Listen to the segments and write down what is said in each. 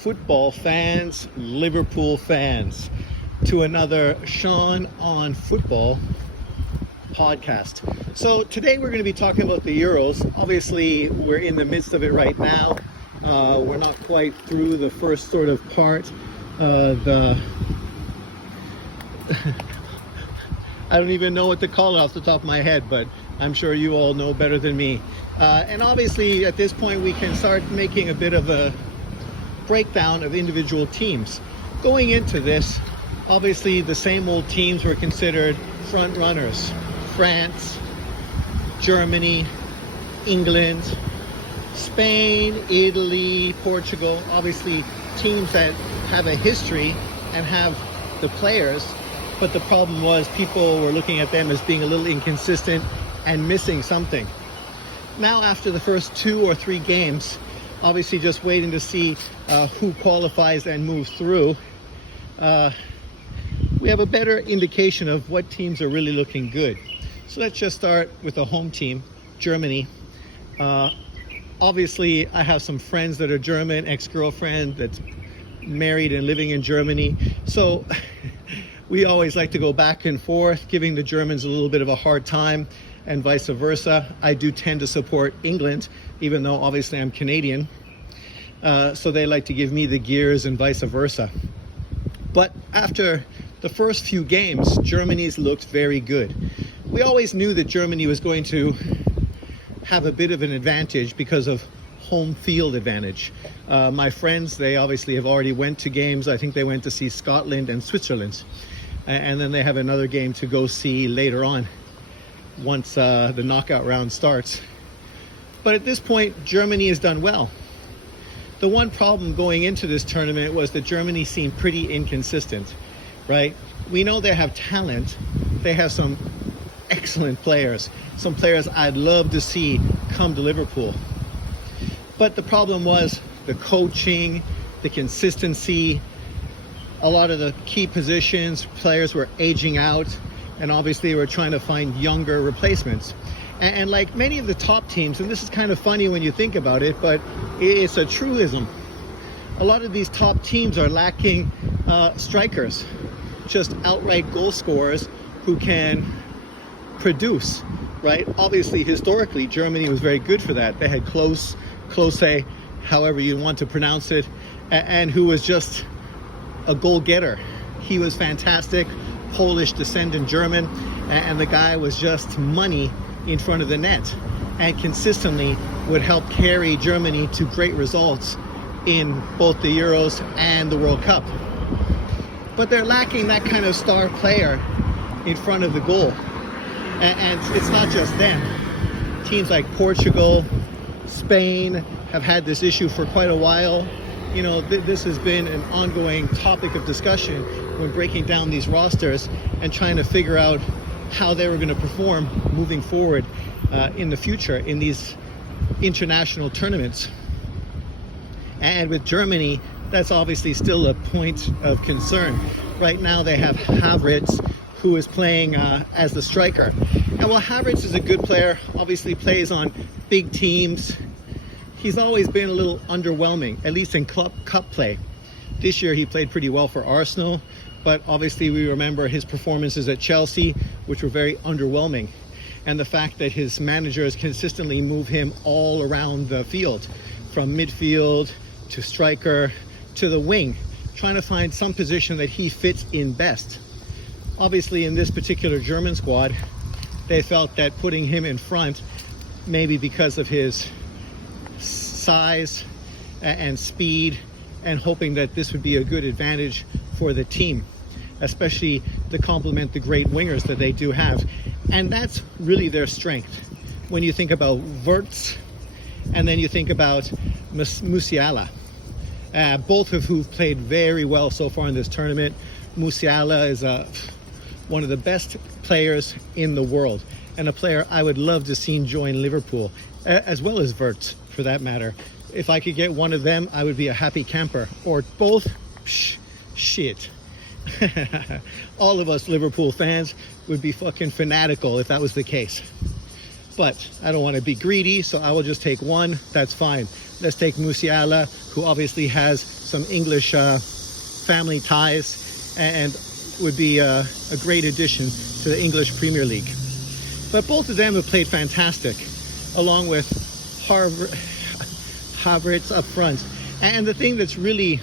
football fans, Liverpool fans, to another Sean on Football podcast. So today we're going to be talking about the Euros. Obviously, we're in the midst of it right now. We're not quite through the first sort of part. I don't even know what to call it off the top of my head, but I'm sure you all know better than me. And obviously, at this point, we can start making a bit of a breakdown of individual teams. Going into this, obviously, the same old teams were considered front runners. France, Germany, England, Spain, Italy, Portugal, obviously teams that have a history and have the players, but the problem was people were looking at them as being a little inconsistent and missing something. Now after the first 2 or 3 games, obviously just waiting to see who qualifies and moves through, we have a better indication of what teams are really looking good. So let's just start with the home team, Germany. Obviously, I have some friends that are German, ex-girlfriend that's married and living in Germany. So we always like to go back and forth, giving the Germans a little bit of a hard time and vice versa. I do tend to support England, even though obviously I'm Canadian. So they like to give me the gears and vice versa. But after the first few games, Germany's looked very good. We always knew that Germany was going to have a bit of an advantage because of home field advantage. My friends, they obviously have already went to games. I think they went to see Scotland and Switzerland. And then they have another game to go see later on once the knockout round starts. But at this point, Germany has done well. The one problem going into this tournament was that Germany seemed pretty inconsistent, right? We know they have talent. They have some excellent players, some players I'd love to see come to Liverpool. But the problem was the coaching, the consistency. A lot of the key positions, players were aging out, and obviously we're trying to find younger replacements. And like many of the top teams, and this is kind of funny when you think about it, but it's a truism. A lot of these top teams are lacking strikers, just outright goal scorers who can produce, right? Obviously, historically, Germany was very good for that. They had Klose, however you want to pronounce it, and who was just a goal getter. He was fantastic, Polish descendant German, and the guy was just money in front of the net and consistently would help carry Germany to great results in both the Euros and the World Cup. But they're lacking that kind of star player in front of the goal. And it's not just them. Teams like Portugal, Spain have had this issue for quite a while. You know, this has been an ongoing topic of discussion when breaking down these rosters and trying to figure out how they were going to perform moving forward in the future in these international tournaments. And with Germany, that's obviously still a point of concern. Right now they have Havertz, who is playing as the striker. And while Havertz is a good player, obviously plays on big teams, he's always been a little underwhelming, at least in cup play. This year he played pretty well for Arsenal, but obviously we remember his performances at Chelsea, which were very underwhelming. And the fact that his managers consistently move him all around the field, from midfield to striker to the wing, trying to find some position that he fits in best. Obviously, in this particular German squad, they felt that putting him in front, maybe because of his size and speed, and hoping that this would be a good advantage for the team, especially to complement the great wingers that they do have. And that's really their strength. When you think about Wirtz, and then you think about Musiala, both of who've played very well so far in this tournament. Musiala is one of the best players in the world, and a player I would love to see join Liverpool, as well as Wirtz, for that matter. If I could get one of them, I would be a happy camper. Or both, shit. All of us Liverpool fans would be fucking fanatical if that was the case. but I don't want to be greedy, so I will just take one. That's fine. Let's take Musiala, who obviously has some English family ties and would be a great addition to the English Premier League. But both of them have played fantastic, along with Havertz up front. And the thing that's really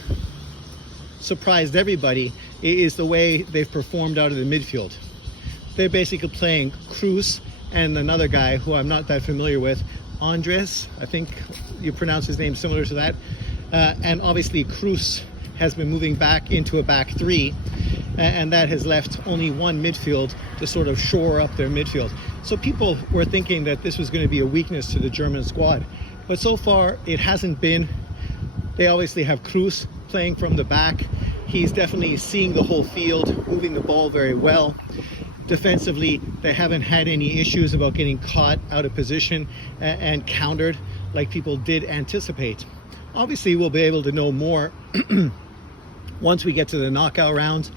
surprised everybody is the way they've performed out of the midfield. They're basically playing Kroos and another guy who I'm not that familiar with, Andres, I think you pronounce his name similar to that. And obviously Kroos has been moving back into a back three, and that has left only one midfield to sort of shore up their midfield. So people were thinking that this was going to be a weakness to the German squad, but so far it hasn't been. They obviously have Kroos playing from the back. He's definitely seeing the whole field, moving the ball very well. Defensively, they haven't had any issues about getting caught out of position and countered like people did anticipate. Obviously, we'll be able to know more once we get to the knockout rounds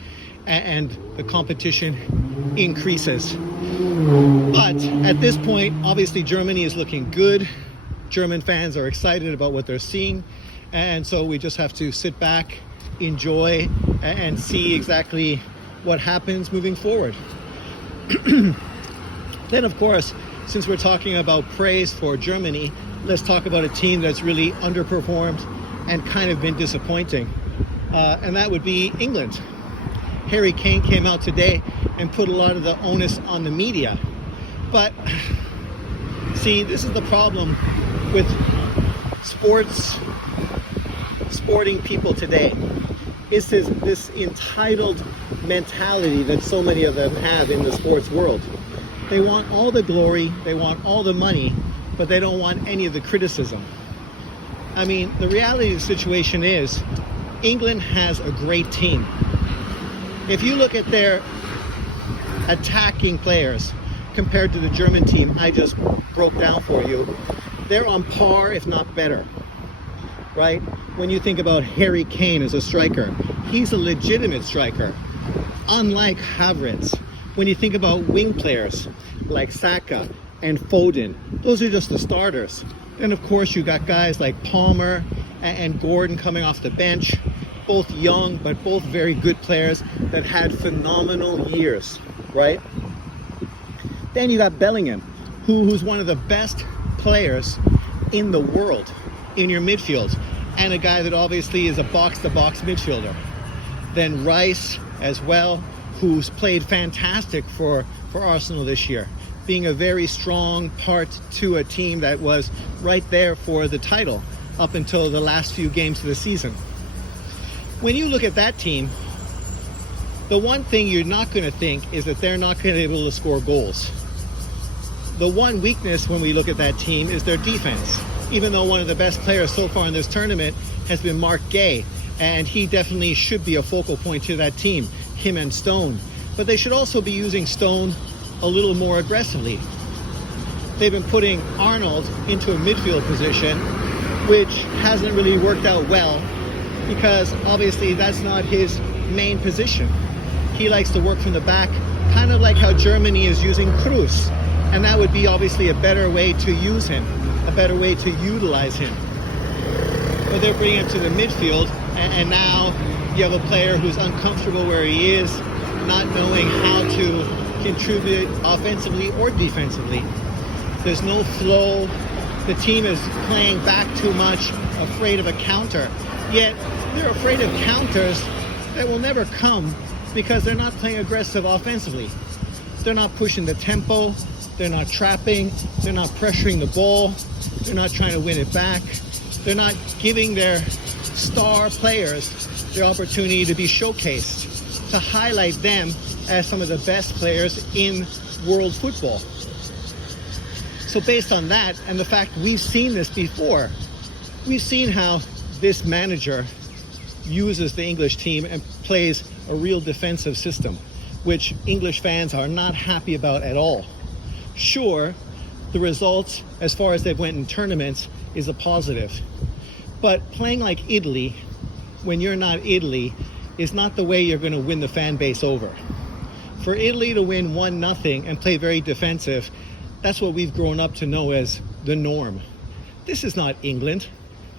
and the competition increases. But at this point, obviously Germany is looking good. German fans are excited about what they're seeing. And so we just have to sit back, enjoy, and see exactly what happens moving forward. Then, of course, since we're talking about praise for Germany, let's talk about a team that's really underperformed and kind of been disappointing. And that would be England. Harry Kane came out today and put a lot of the onus on the media. But see, this is the problem with sporting people today. It's this entitled mentality that so many of them have in the sports world. They want all the glory, they want all the money, but they don't want any of the criticism. I mean, the reality of the situation is England has a great team. If you look at their attacking players compared to the German team I just broke down for you, they're on par, if not better, right? When you think about Harry Kane as a striker, he's a legitimate striker, unlike Havertz. When you think about wing players like Saka and Foden, those are just the starters. Then of course you got guys like Palmer and Gordon coming off the bench, both young but both very good players that had phenomenal years, right? Then you got Bellingham, who's one of the best players in the world in your midfield, and a guy that obviously is a box-to-box midfielder. Then Rice as well, who's played fantastic for Arsenal this year, being a very strong part to a team that was right there for the title up until the last few games of the season. When you look at that team, the one thing you're not going to think is that they're not going to be able to score goals. The one weakness when we look at that team is their defense. Even though one of the best players so far in this tournament has been Mark Gay, and he definitely should be a focal point to that team, him and Stone. But they should also be using Stone a little more aggressively. They've been putting Arnold into a midfield position, which hasn't really worked out well, because obviously that's not his main position. He likes to work from the back, kind of like how Germany is using Kroos. And that would be obviously a better way to use him, a better way to utilize him. But they're bringing him to the midfield, and now you have a player who's uncomfortable where he is, not knowing how to contribute offensively or defensively. There's no flow. The team is playing back too much, afraid of a counter. Yet they're afraid of counters that will never come because they're not playing aggressive offensively. They're not pushing the tempo. They're not trapping. They're not pressuring the ball. They're not trying to win it back. They're not giving their star players the opportunity to be showcased, to highlight them as some of the best players in world football. So based on that, and the fact we've seen this before, we've seen how this manager uses the English team and plays a real defensive system, which English fans are not happy about at all. Sure, the results as far as they've went in tournaments is a positive, but playing like Italy when you're not Italy is not the way you're going to win the fan base over. For Italy to win 1-0 and play very defensive, That's what we've grown up to know as the norm. This is not England.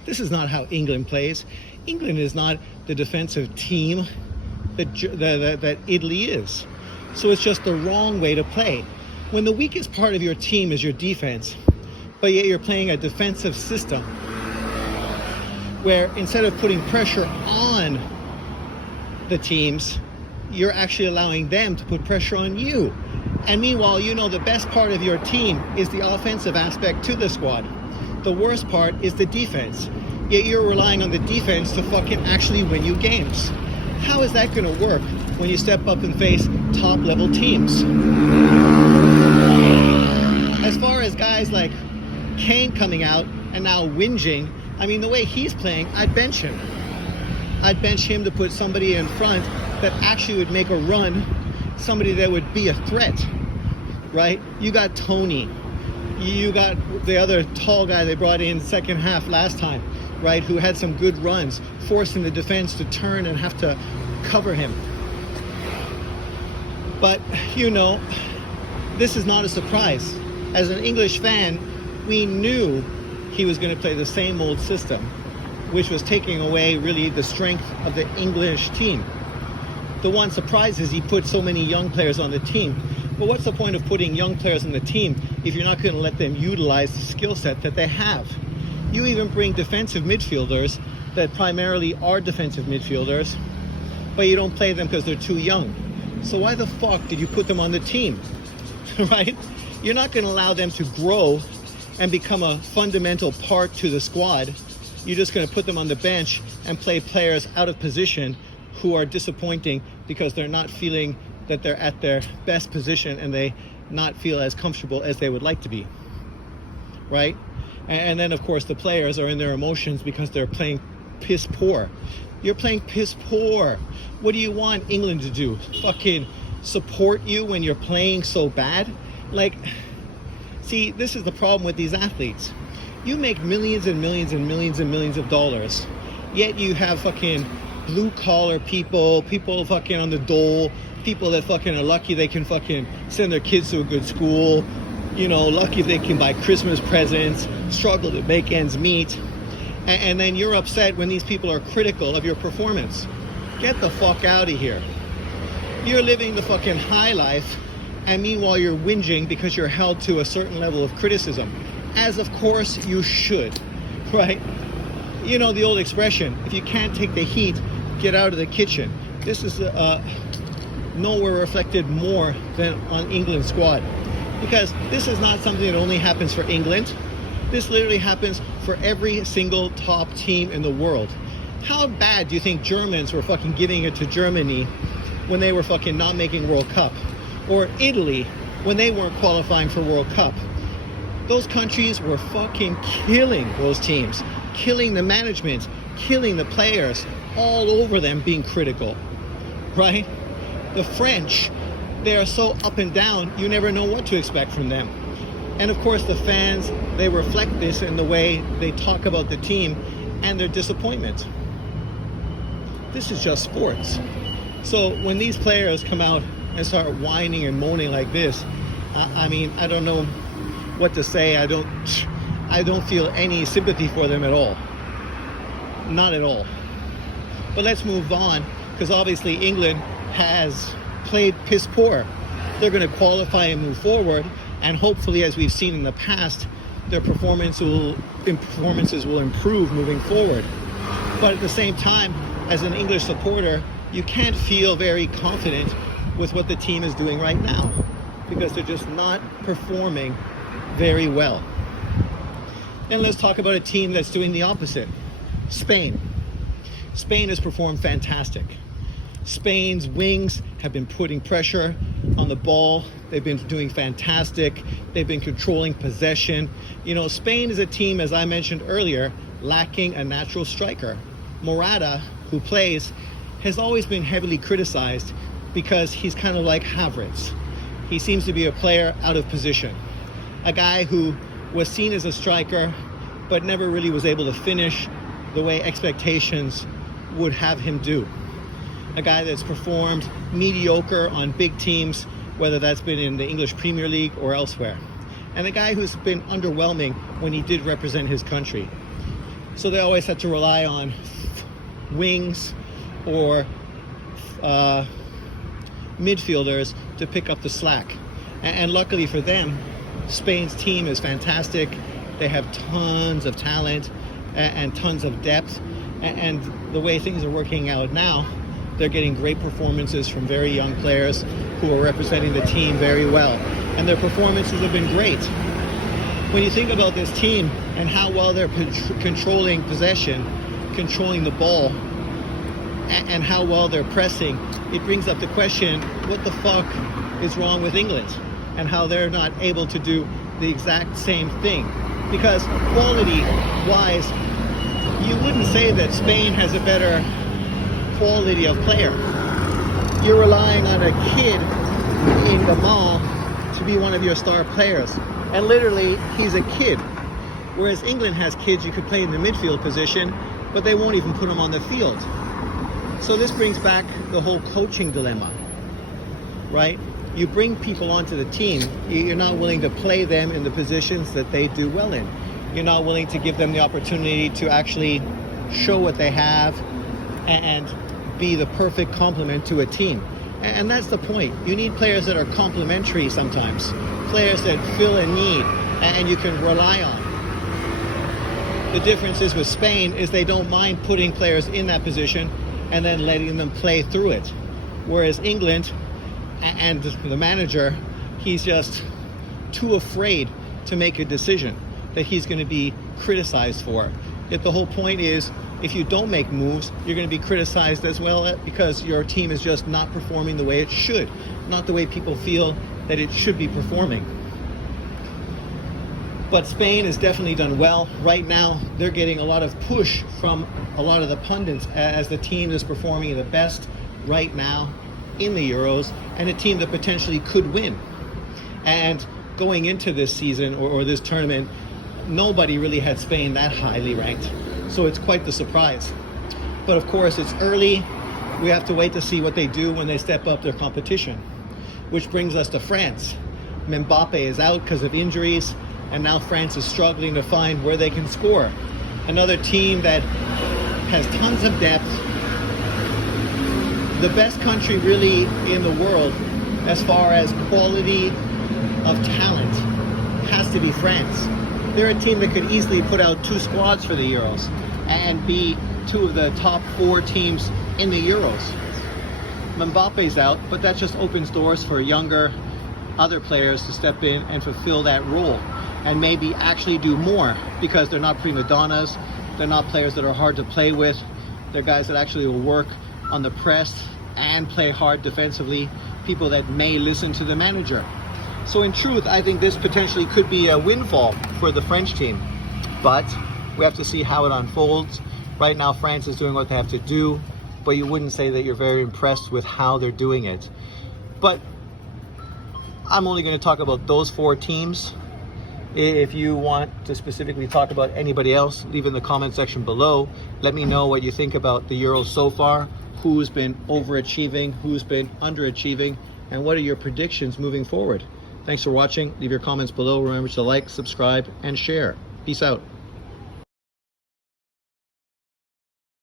This is not how England plays. England is not the defensive team that Italy is. So it's just the wrong way to play. When the weakest part of your team is your defense, but yet you're playing a defensive system where instead of putting pressure on the teams, you're actually allowing them to put pressure on you. And meanwhile, you know the best part of your team is the offensive aspect to the squad. The worst part is the defense. Yet you're relying on the defense to fucking actually win you games. How is that going to work when you step up and face top level teams? As far as guys like Kane coming out and now whinging, I mean, the way he's playing, I'd bench him. I'd bench him to put somebody in front that actually would make a run, somebody that would be a threat, right? You got Tony. You got the other tall guy they brought in second half last time, right? Who had some good runs, forcing the defense to turn and have to cover him. But, you know, this is not a surprise. As an English fan, we knew he was going to play the same old system, which was taking away really the strength of the English team. The one surprise is he put so many young players on the team. But what's the point of putting young players on the team if you're not going to let them utilize the skill set that they have? You even bring defensive midfielders that primarily are defensive midfielders, but you don't play them because they're too young. So why the fuck did you put them on the team, right? You're not going to allow them to grow and become a fundamental part to the squad. You're just going to put them on the bench and play players out of position who are disappointing because they're not feeling that they're at their best position and they not feel as comfortable as they would like to be, right? And then, of course, the players are in their emotions because they're playing piss poor. You're playing piss poor. What do you want England to do? Fucking support you when you're playing so bad? Like, see, this is the problem with these athletes. You make millions and millions and millions and millions of dollars, yet you have fucking blue-collar people fucking on the dole, people that fucking are lucky they can fucking send their kids to a good school, you know, lucky if they can buy Christmas presents, struggle to make ends meet, and then you're upset when these people are critical of your performance. Get the fuck out of here. You're living the fucking high life, and meanwhile you're whinging because you're held to a certain level of criticism, as of course you should, right? You know the old expression, if you can't take the heat, get out of the kitchen. This is nowhere reflected more than on England's squad, because this is not something that only happens for England. This literally happens for every single top team in the world. How bad do you think Germans were fucking giving it to Germany when they were fucking not making World Cup? Or Italy when they weren't qualifying for World Cup? Those countries were fucking killing those teams, killing the management, killing the players, all over them being critical, right? The French, they are so up and down, you never know what to expect from them. And of course the fans, they reflect this in the way they talk about the team and their disappointment. This is just sports. So when these players come out and start whining and moaning like this, I mean, I don't know what to say. I don't feel any sympathy for them at all. Not at all. But let's move on, because obviously England has played piss poor. They're going to qualify and move forward, and hopefully, as we've seen in the past, their performances will improve moving forward. But at the same time, as an English supporter, you can't feel very confident with what the team is doing right now, because they're just not performing very well. Then let's talk about a team that's doing the opposite. Spain. Spain has performed fantastic. Spain's wings have been putting pressure on the ball. They've been doing fantastic. They've been controlling possession. You know, Spain is a team, as I mentioned earlier, lacking a natural striker. Morata, who plays, has always been heavily criticized because he's kind of like Havertz. He seems to be a player out of position. A guy who was seen as a striker, but never really was able to finish the way expectations would have him do. A guy that's performed mediocre on big teams, whether that's been in the English Premier League or elsewhere. and a guy who's been underwhelming when he did represent his country. So they always had to rely on wings or midfielders to pick up the slack. And luckily for them, Spain's team is fantastic. They have tons of talent and tons of depth. And the way things are working out now, they're getting great performances from very young players who are representing the team very well. And their performances have been great. When you think about this team and how well they're controlling possession, controlling the ball, and how well they're pressing, it brings up the question, what the fuck is wrong with England? And how they're not able to do the exact same thing. Because quality-wise, you wouldn't say that Spain has a better quality of player. You're relying on a kid in the mall to be one of your star players. And literally, he's a kid. Whereas England has kids you could play in the midfield position, but they won't even put them on the field. So this brings back the whole coaching dilemma, right? You bring people onto the team, you're not willing to play them in the positions that they do well in. You're not willing to give them the opportunity to actually show what they have and be the perfect complement to a team. And that's the point. You need players that are complementary sometimes, players that fill a need and you can rely on. The difference is with Spain is they don't mind putting players in that position and then letting them play through it. Whereas England and the manager, he's just too afraid to make a decision that he's going to be criticized for. Yet the whole point is, if you don't make moves, you're going to be criticized as well because your team is just not performing the way it should, not the way people feel that it should be performing. But Spain has definitely done well. Right now, they're getting a lot of push from a lot of the pundits as the team is performing the best right now in the Euros, and a team that potentially could win. And going into this season or this tournament, nobody really had Spain that highly ranked. So it's quite the surprise. But of course, it's early. We have to wait to see what they do when they step up their competition. Which brings us to France. Mbappe is out because of injuries, and now France is struggling to find where they can score. Another team that has tons of depth. The best country really in the world as far as quality of talent has to be France. They're a team that could easily put out 2 squads for the Euros and be 2 of the top 4 teams in the Euros. Mbappe's out, but that just opens doors for younger other players to step in and fulfill that role and maybe actually do more because they're not prima donnas, they're not players that are hard to play with, they're guys that actually will work on the press and play hard defensively, people that may listen to the manager. So in truth, I think this potentially could be a windfall for the French team, but we have to see how it unfolds. Right now, France is doing what they have to do, but you wouldn't say that you're very impressed with how they're doing it. But I'm only going to talk about those 4 teams. If you want to specifically talk about anybody else, leave in the comment section below. Let me know what you think about the Euros so far, who's been overachieving, who's been underachieving, and what are your predictions moving forward. Thanks for watching. Leave your comments below. Remember to like, subscribe, and share. Peace out.